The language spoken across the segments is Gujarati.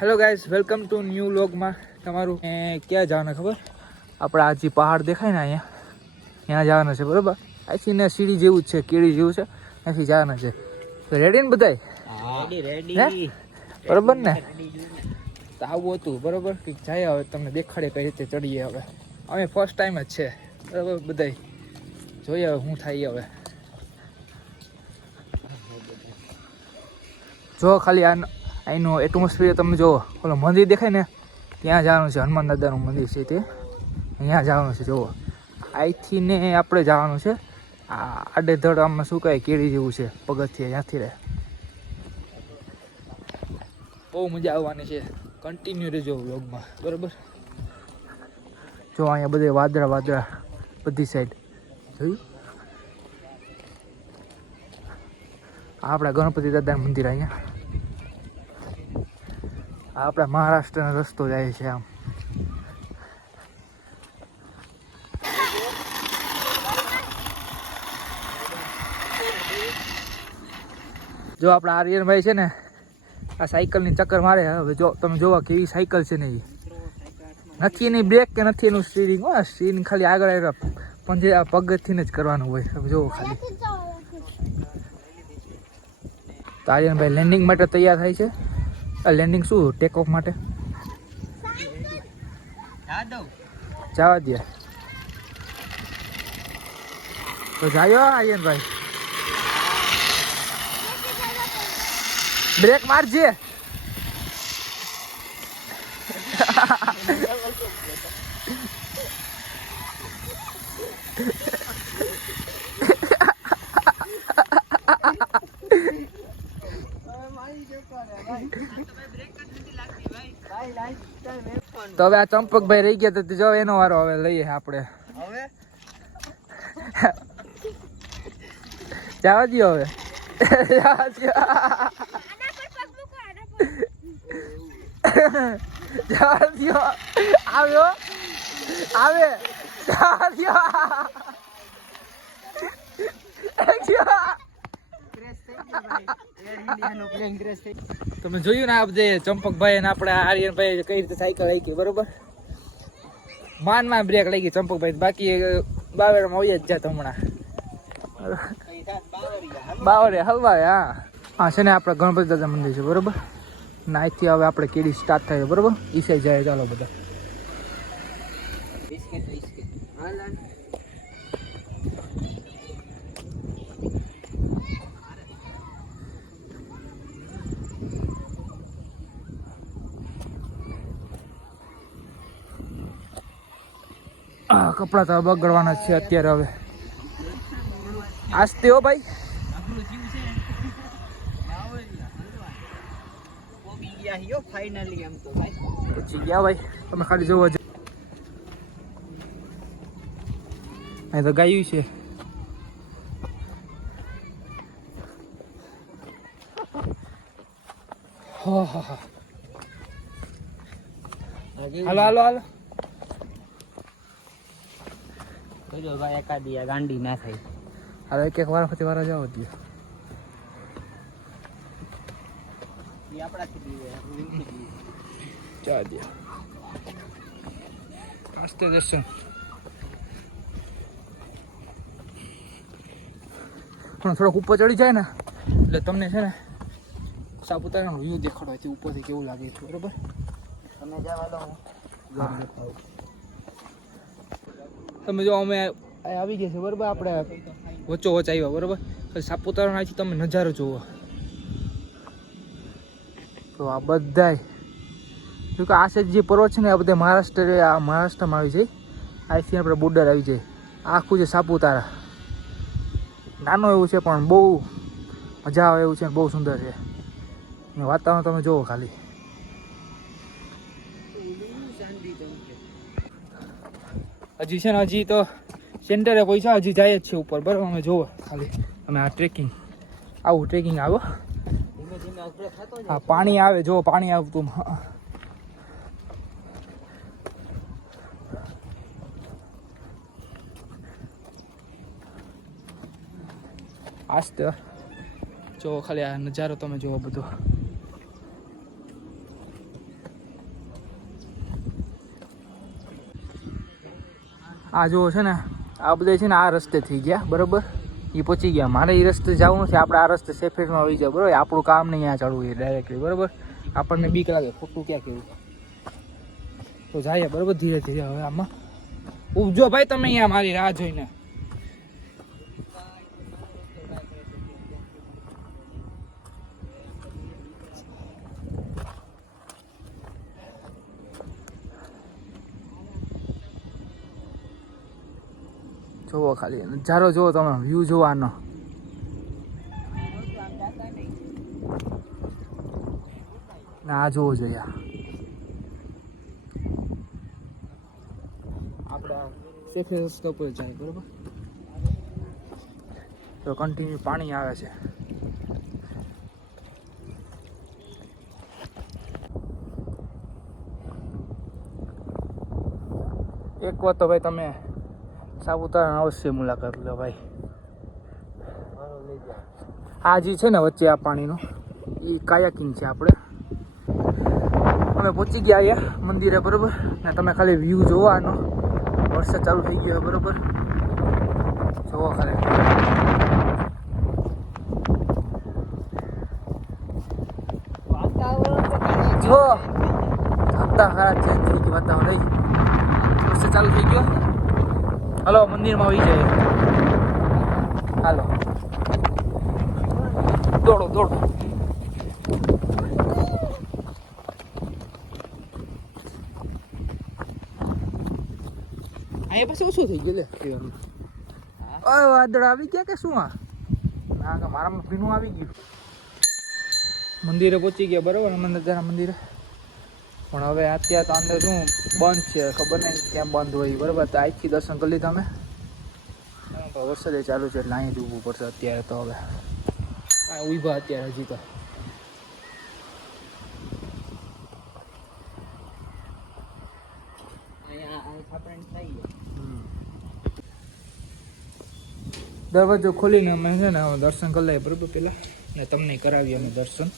Hello guys, welcome to new વ્લોગમાં તમારું. ક્યાં જવાના ખબર? આપણે આ જે પહાડ દેખાય ને અહીંયા, ત્યાં જવાના છે બરાબર. અહીંથી ને સીડી જેવું જ છે, કેળી જેવું છે, અહીંથી જવાના છે. તો રેડી ને બધાય? રેડી બરાબર ને? તો આવું હતું બરાબર. કંઈક જાય હવે તમને દેખાડે કઈ રીતે ચડીએ. હવે અમે ફર્સ્ટ ટાઈમ જ છે બરાબર. બધાય જોઈએ હવે શું થાય. હવે જો ખાલી અહીંનું એટમોસ્ફિયર તમે જુઓ. ઓલો મંદિર દેખાય ને ત્યાં જવાનું છે, હનુમાન દાદાનું મંદિર છે તે, અહીંયા જવાનું છે. જુઓ અહીંથી ને આપણે જવાનું છે. આ આડેધડ આમાં શું કહે કેળી જેવું છે પગથિયે, ત્યાંથી રહે. બહુ મજા આવવાની છે. કન્ટિન્યુ રહેજો વ્લોગમાં બરાબર. જો અહીંયા બધે વાદળા બધી સાઈડ જોયું. આપણા ગણપતિ દાદાનું મંદિર અહીંયા. આપણા મહારાષ્ટ્રનો રસ્તો જાય છે આમ. જો આપણા આર્યનભાઈ છે ને આ સાયકલની ચક્કર મારે. હવે જો તમે જોવા કેવી સાયકલ છે ને, એ નથી એની બ્રેક કે નથી એનું સ્ટીરિંગ. સ્ટીરિંગ ખાલી આગળ પંજે પગથીને જ કરવાનું હોય. તમે જોવો ખાલી. તો આર્યનભાઈ લેન્ડિંગ માટે તૈયાર થાય છે. લેન્ડિંગ શું ટેક ઓફ માટે જવા દે. તો જાયો આર્યનભાઈ, બ્રેક મારજે. તો હવે આ ચંપકભાઈ રહી ગયા તો જો એનો વારો હવે લઈએ આપણે. જવા દો હવે. જવા દો. આવ્યો આવે. જવા દો. તમે જોયું ને આ બધે ચંપકભાઈ ને આપણે આર્યનભાઈ કઈ રીતે સાયકલ હાકી બરોબર. માનમાં બ્રેક લાગી ચંપકભાઈ, બાકી બાવેરમાં હોય જ જાત હમણાં. બાવરે હલવાય. હા છે ને આપણા ગણપતિ દાદા મંદિર છે બરોબર. ને અહીંથી હવે આપણે કેડી સ્ટાર્ટ થાય બરોબર. ઈ સાઈડ જાય. ચાલો બધા. કપડા તો બગડવાના છે અત્યારે. હવે આસ્તે હો ભાઈ. પછી ગયા ભાઈ. તમે ખાલી જોવો જ. અહીં તો ગાયું છે. હાલો હાલો હાલો. એકાદી ગાંડી ના થાય. હવે એક વાર પછી વાર જાવ દો. ચા દે આસ્તે દર્શન. પણ થોડોક ઉપર ચડી જાય ને એટલે તમને છે ને સાપુતારાનો વ્યૂ દેખાડવાથી ઉપરથી કેવું લાગે છે બરોબર. તમે જવા દો. તમે જો અમે આવી ગયા છે બરાબર. આપણે વચ્ચો વચ્ચ આવ્યા બરાબર. સાપુતારાથી તમે નજારો જુઓ. તો આ બધાય જો કે આ સાઈડ જે પર્વત છે ને આ બધા મહારાષ્ટ્રમાં આવી જાય. અહીંથી આપણે બોર્ડર આવી જાય. આખું છે સાપુતારા. નાનું એવું છે પણ બહુ મજા આવે એવું છે, બહુ સુંદર છે. વાતાવરણ તમે જુઓ ખાલી. હજી છે ને હજી તો સેન્ટરે પૈસા હજી જાય જ છે ઉપર બરાબર. અમે જુઓ ખાલી. અમે આ ટ્રેકિંગ આવું ટ્રેકિંગ આવો. હા પાણી આવે. જો પાણી આવતું. આસ્તે જો ખાલી આ નજારો તમે જુઓ બધો. આ જો છે ને આ બધા છે ને આ રસ્તે થઈ ગયા બરાબર, એ પહોંચી ગયા. મારે એ રસ્તે જવું નથી, આપણે આ રસ્તે સેફેટમાં આવી જાય બરાબર. આપણું કામ નહીં અહીંયા ચડવું એ ડાયરેક્ટલી બરાબર. આપણને બીક લાગે, ખોટું ક્યાં કેવું. તો જાય બરાબર ધીરે ધીરે. હવે આમાં ઉપજો ભાઈ તમે અહીંયા મારી રાહ જોઈને. જોવો ખાલી નજારો જોવો તમે, વ્યૂ જોવાનો. ના જોવો જોઈએ આપણા સેફે રસ્તા પર જાય બરાબર. તો કન્ટિન્યુ પાણી આવે છે. એક વાર તો ભાઈ તમે સાપુતારા અવશ્ય મુલાકાત લો ભાઈ. આ જે છે ને વચ્ચે આ પાણીનું એ કાયાકિંગ છે. આપણે પહોંચી ગયા અહીંયા મંદિરે બરાબર. ને તમે ખાલી વ્યૂ જોવાનો. વરસાદ ચાલુ થઈ ગયો બરાબર, જોવો ખાલી. જો હપ્તા ખરા ચેન્જ થઈ ગયું વાતાવરણ. વરસાદ ચાલુ થઈ ગયો. હલો મંદિરમાં આવી જાય. હાલો દોડો દોડો. અહીંયા પછી ઓછું થઈ ગયું લે. વાદળ આવી ગયા કે શું? ના કે મારામાં ભીનું આવી ગયું. મંદિરે પહોંચી ગયા બરાબર, અમરનાથના મંદિરે. પણ હવે અત્યારે તો અંદર શું બંધ છે ખબર નહીં, ક્યાં બંધ હોય બરાબર. તો આજથી દર્શન કરી લીધા અમે. વરસાદ ચાલુ છે એટલે અહીંયા જ ઊભું પડશે અત્યારે. તો હવે ઊભા અત્યારે હજી તો. દરવાજો ખોલીને અમે છે ને દર્શન કરી લઈએ બરાબર પેલા, ને તમને કરાવીએ અમે દર્શન.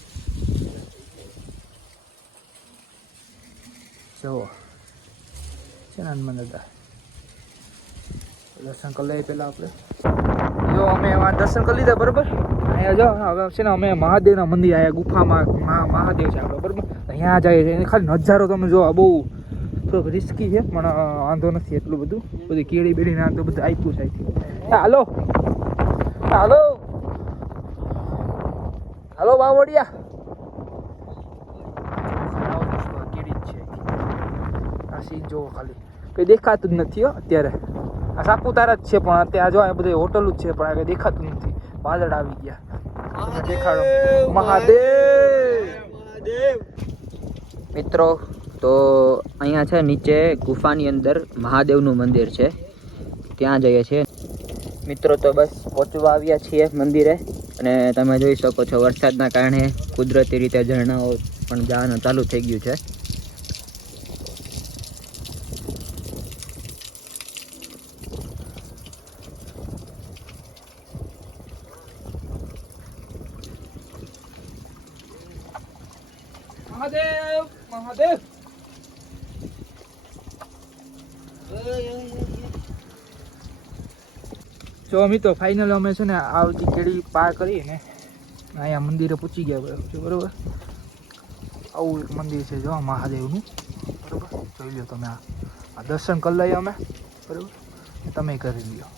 જુઓ છે ને હનુમાન દાદા. દર્શન કરી લઈએ પેલા આપણે. જો અમે એમાં દર્શન કરી લીધા બરાબર. અહીંયા જો હવે છે ને અમે મહાદેવના મંદિર આવ્યા. ગુફામાં મહાદેવ છે આપણે બરાબર. અહીંયા જઈએ છીએ. ખાલી નજારો તમે જો બહુ થોડુંક રિસ્કી છે પણ વાંધો નથી એટલું બધું. બધી કેળી બેડી ના તો બધું આપ્યું છે. હાલો હાલો હાલો બાવળિયા. કેળી જ છે આ સીન જોવો ખાલી. કંઈ દેખાતું જ નથી હો અત્યારે. આ સાપુતારા જ છે પણ અત્યારે જો આ બધી હોટલ જ છે પણ આ કંઈ દેખાતું નથી. વાદળ આવી ગયા. દેખાડો મહાદેવ. મિત્રો તો અહીંયા છે નીચે ગુફાની અંદર મહાદેવનું મંદિર છે, ત્યાં જઈએ છીએ મિત્રો. તો બસ પહોંચવા આવ્યા છીએ મંદિરે. અને તમે જોઈ શકો છો વરસાદના કારણે કુદરતી રીતે ઝરણાઓ પણ જવાનું ચાલુ થઈ ગયું છે. મહાદેવ મહાદેવ. જો મિત્રો ફાઇનલ અમે છે ને આ બધી કેળી પાર કરીને અહીંયા મંદિરે પૂછી ગયા બરાબર. આવું એક મંદિર છે જો મહાદેવનું બરાબર. જોઈ લો તમે. આ દર્શન કરી લઈએ અમે બરાબર, તમે કરી લ્યો.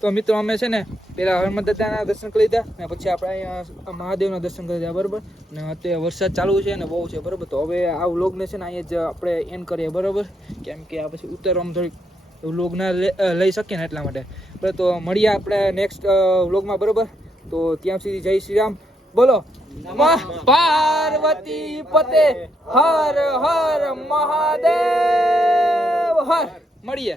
તો મિત્રો અમે છે ને પેલા હનુમાન દાદાના દર્શન કરી લીધા ને પછી આપણે અહીંયા મહાદેવના દર્શન કરી લીધા બરાબર. ને અત્યારે વરસાદ ચાલુ છે ને બહુ છે બરાબર. તો હવે આ વ્લોગને છે ને અહીંયા જ આપણે એન્ડ કરીએ બરાબર, કેમ કે આ પછી ઉતરવામાં થોડીક વ્લોગ ના લઈ શકીએ ને એટલા માટે બરાબર. તો મળીએ આપણે નેક્સ્ટ વ્લોગમાં બરાબર. તો ત્યાં સુધી જય શ્રી રામ. બોલો પાર્વતી પતે હર હર મહાદેવ હર. મળીએ.